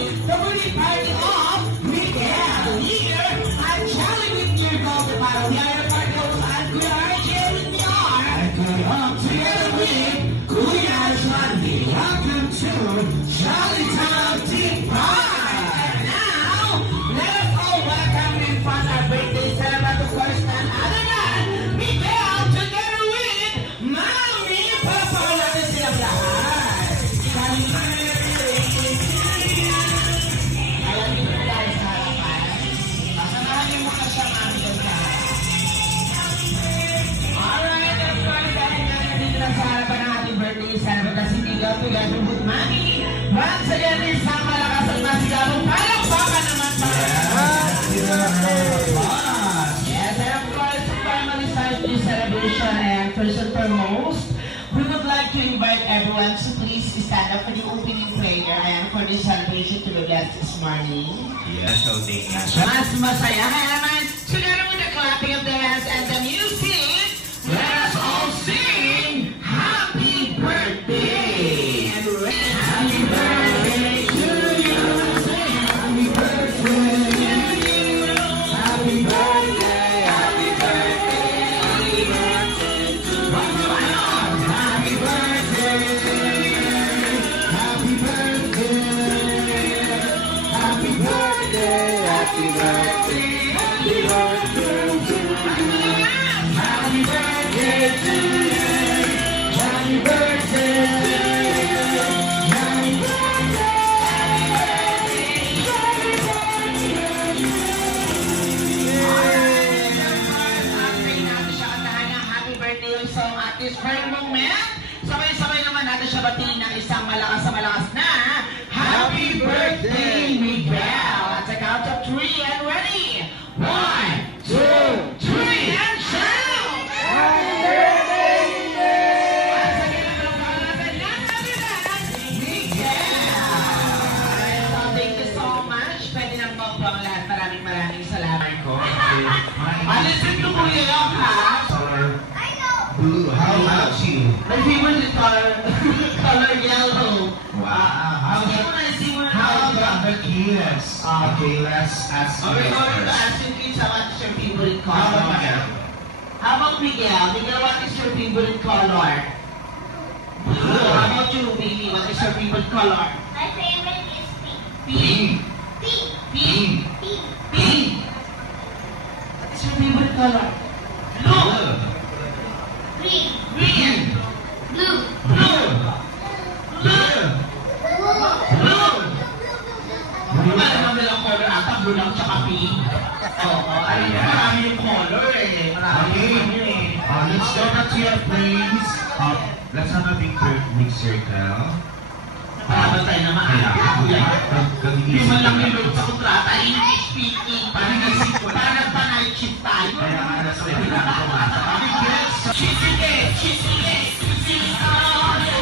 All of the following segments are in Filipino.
the birthday party of Miguel here at Charlie with your golden bottle. We are a party of and we are here with me are together with Kuya Johnny. Welcome to Charlie Town Tea Party. Now, let us all welcome and fun our birthday celebrate of course none other than Miguel together with Mami. Papa natin silang lahat. Happy birthday to you. Alam niyo na tayo sa harapan. Pasamahan niyo muna siya, Mami. Alright, that's right. Dahil nga nandito na sa harapan ng ating birthday celebrate na si Miguel together with Mami. Once again, isang malakas at masigabong palakpakan naman para happy birthday! Yes, and of course, to finalize this celebration, and first and foremost, we would like to invite everyone to please stand up for the opening prayer and for this celebration to be blessed this morning. Yes, so Mas masaya naman, together with the clapping of the hands and the music, let us all sing Happy Birthday! Happy birthday to you! Happy birthday to you! Happy birthday! Happy birthday! Happy birthday to you! Happy birthday to you! Happy birthday! Happy birthday! Happy birthday! Happy birthday to you! Happy birthday to you! Happy birthday to you! This very moment, sabay-sabay naman natin siya batiin ng isang malakas na Happy Birthday, Miguel! At sa count of 3 and ready! 1, 2, 3, and shout! Happy Birthday, Miguel! At sa ginagawa natin yan natin, Miguel! So, thank you so much. Pwede nang magpang lahat. Maraming salamat ko. Alisin ko po yun, ha? Blue. How about you? My favorite is color yellow. Wow. How about the kids? Okay, let's ask you. Okay, so to ask you kids, what is your favorite color? How about Miguel? How about Miguel? Miguel, what is your favorite color? Blue. How about you, baby? What is your favorite color? My favorite is Pink. pink. Pink. Pink. Pink. What is your favorite color? Blue. Green. Green. Blue. Blue. Blue. Blue. Blue ba naman nilang color ata? Blue lang tsaka pink. Oo. Ay, marami yung color eh. Marami yung eh. Let's go back to your place. Let's have a big circle. Paraban tayo naman. Hindi man lang yung load sa kontrata. English speaking. Parang pa-night shift tayo. Kaya nga nasa kailangan ko mga Chisige! Chisige! Chisige!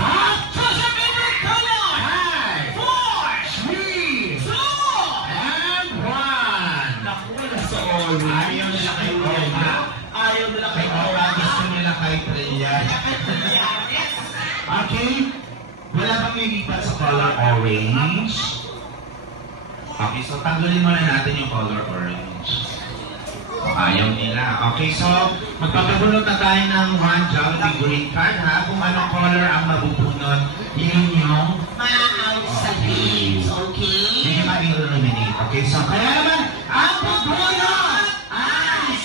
At sa favorite color! 4, 3, 2, and 1! Naku, wala sa orange. Ayaw nila kay Roma. Ayaw nila kay Roma. Gusto nila kay Trillian. Okay? Wala bang nilipat sa color orange? Okay, so tanggalin muna natin yung color orange. Ayaw nila. Okay, so magpapabunot na tayo ng 1 Jollibee green card ha. Kung anong color ang mabubunot, yun yung Ma-out sa games, okay? hindi ma-illuminate. Okay, so kaya naman, ang pagbunot ay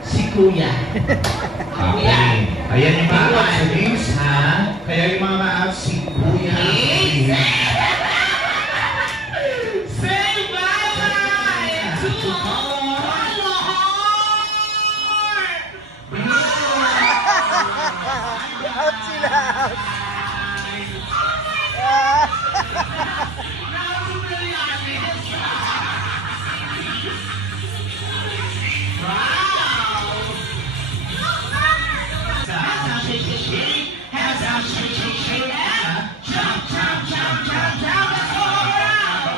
si Kuya. Okay. Ayan yung mga out sa games ha. Kaya yung mga ma-out si Kuya. Say bye-bye to color! Out sila! Jump, jump, jump, jump, jump, let's go around!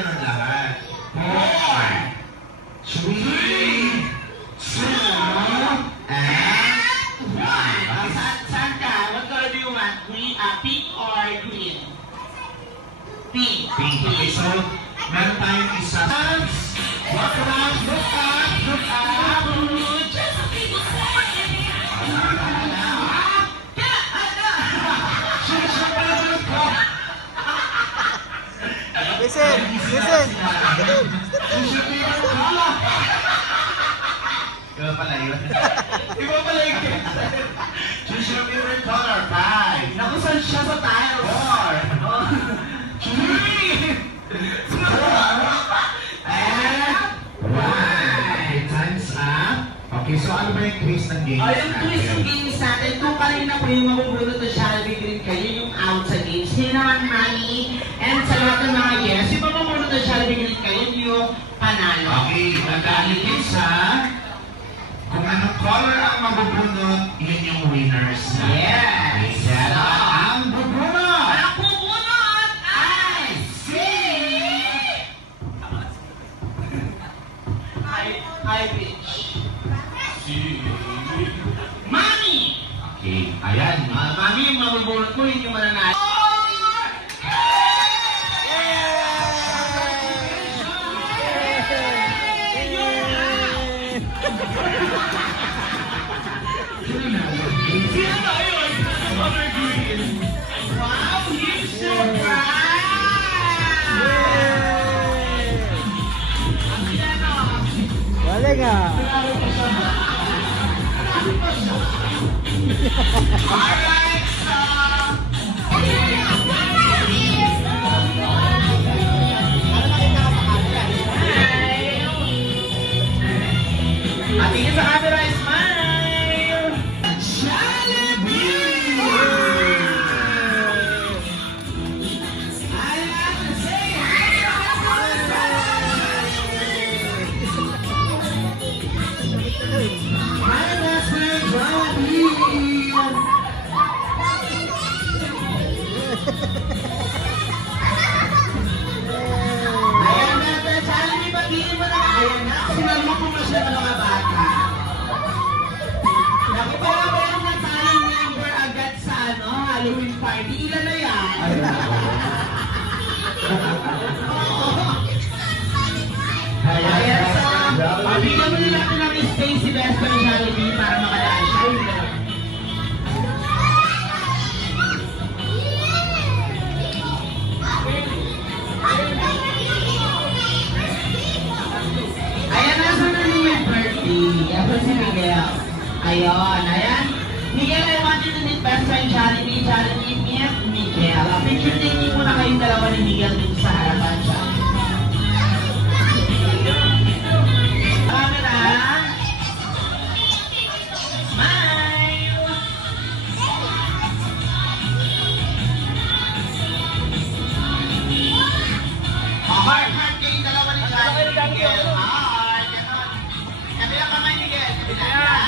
ganun lahat. 4, 3, 2, and 1. Saan ka? What color do you want? Green, pink or green? Pink. Pink. Okay, so, meron tayong isa. Walk around, look up, look up. Listen! Listen! Iba pala yun. Iba pala yun. Choose your favorite color. 5. Naku, saan siya sa tayo? 4. 3. 2. And 1. Time's up. Okay, so ano ba yung twist ng games Oh, yung twist ng games natin, kung kanina po yung mabubulot na Shalaby Green kayo, yung out sa games. Sino naman Manny, and sa lahat ng mga guests, yung mabubulot na Shalaby Green kayo, yung panalo. Okay, nag-aalikis ha. Kung anong color ang mabubunot, yun yung winners. Yes! Okay, ang bubunot! Ang bubunot ay Hi, bitch. Mami! Okay, ayan. Mami, yung mabubulot mo, yun yung mananalo. Sino tayo? Color green. Wow, huge surprise! Wala nga! Alright, so... Atingin sa camera, smile! Jollibee! I have to say, my best friend Jollibee! Ayan na, Jollibee, batiin mo na. Ayan na, sinalmo ko na siya ng mga bata. Naku, para meron na tayong member agad sa Halloween party. Ilan na yan? Ayan, so, bigyan mo nila ko ng space si Best Friend Jollibee para makadaan siya. Ayan, nasa na yung may birthday. Ako si Miguel. Ayun, ayan. Miguel, I want you to meet Best Friend Jollibee. Jollibee, meet Miguel. Picture taking muna kayong dalawa ni Miguel dito sa harapan siya. Camera. Smile. Heart kayong dalawa ni Jollibee, Miguel. Heart, ganon. Kabila kamay, Miguel. Kabila.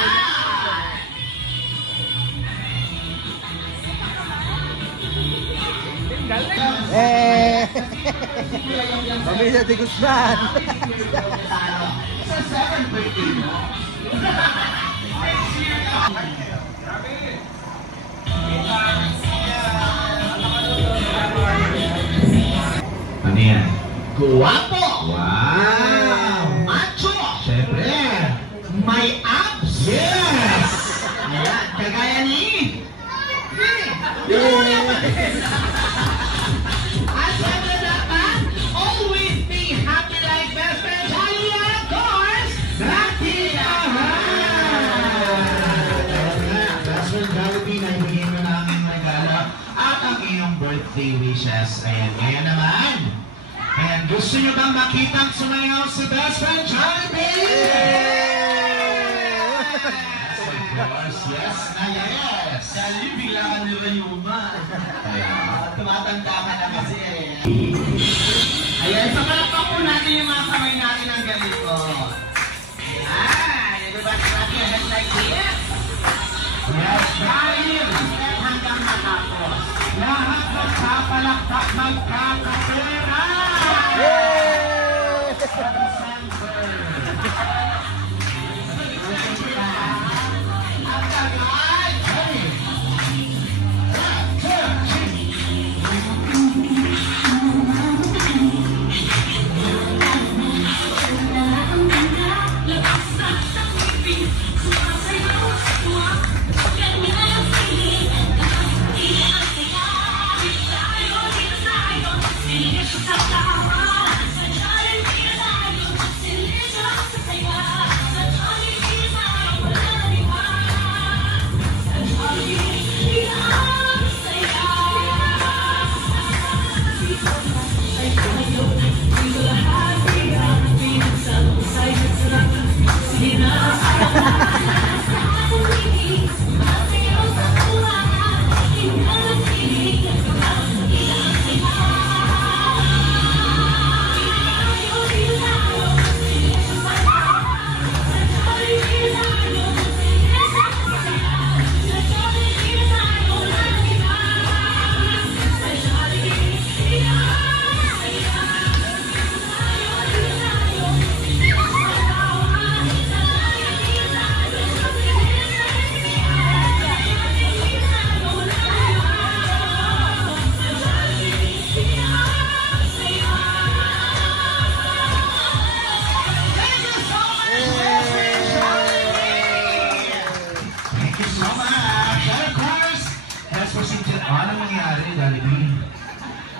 Eh! Pamilya de Guzman! Sa 7 birthday mo. Ano yan? Guwapo! Wow! Macho! Siyempre! May abs! Yes! Ayan, kagaya ni... At syempre dapat, always be happy like Best Friend Jollibee, and of course, happy Best Friend Jollibee, naibigay mo na aming regalo at ang iyong birthday wishes. Ayan, ngayon naman. Ayan, gusto nyo bang makitang sumayaw si Best Friend Jollibee? Yes, of course. Yes na yes. Jollibee, bigla ka nila yung Ayan. tumatanda ka na kasi. Ayan, sa palakpak po natin yung mga kamay natin ng ganito. Ayan, everybody clap your hands like this. Yes, Dahil hanggang matapos. lahat ng papalakpak magkakapera! Yay!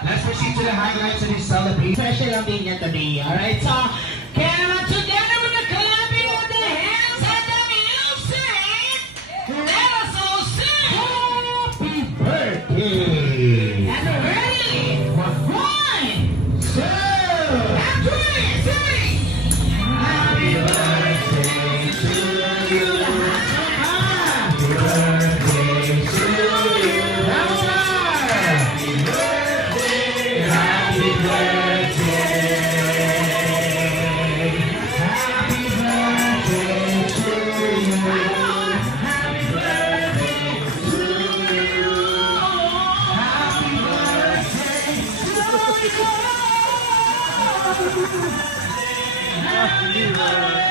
Let's proceed to the highlights of this celebration. Special ang din niya today. Alright, so, kaya naman together with the clapping of the hands and the music, let us all sing Happy Birthday! And ready? 1, 2, and 3, sing! Happy birthday to you! Happy birthday to you! Happy birthday! Happy birthday! Happy birthday to you! Happy birthday to you! Happy birthday to you! Happy birthday!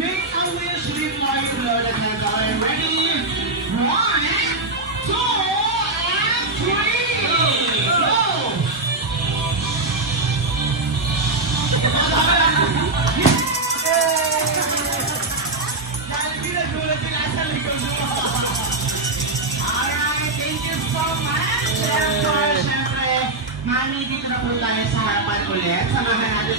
Make a wish with my blood and I'm ready. 1, 2, and 3. Go! Alright, thank you so much. Siyempre, mami, dito na po tayo sa harapan ulit. Samahan natin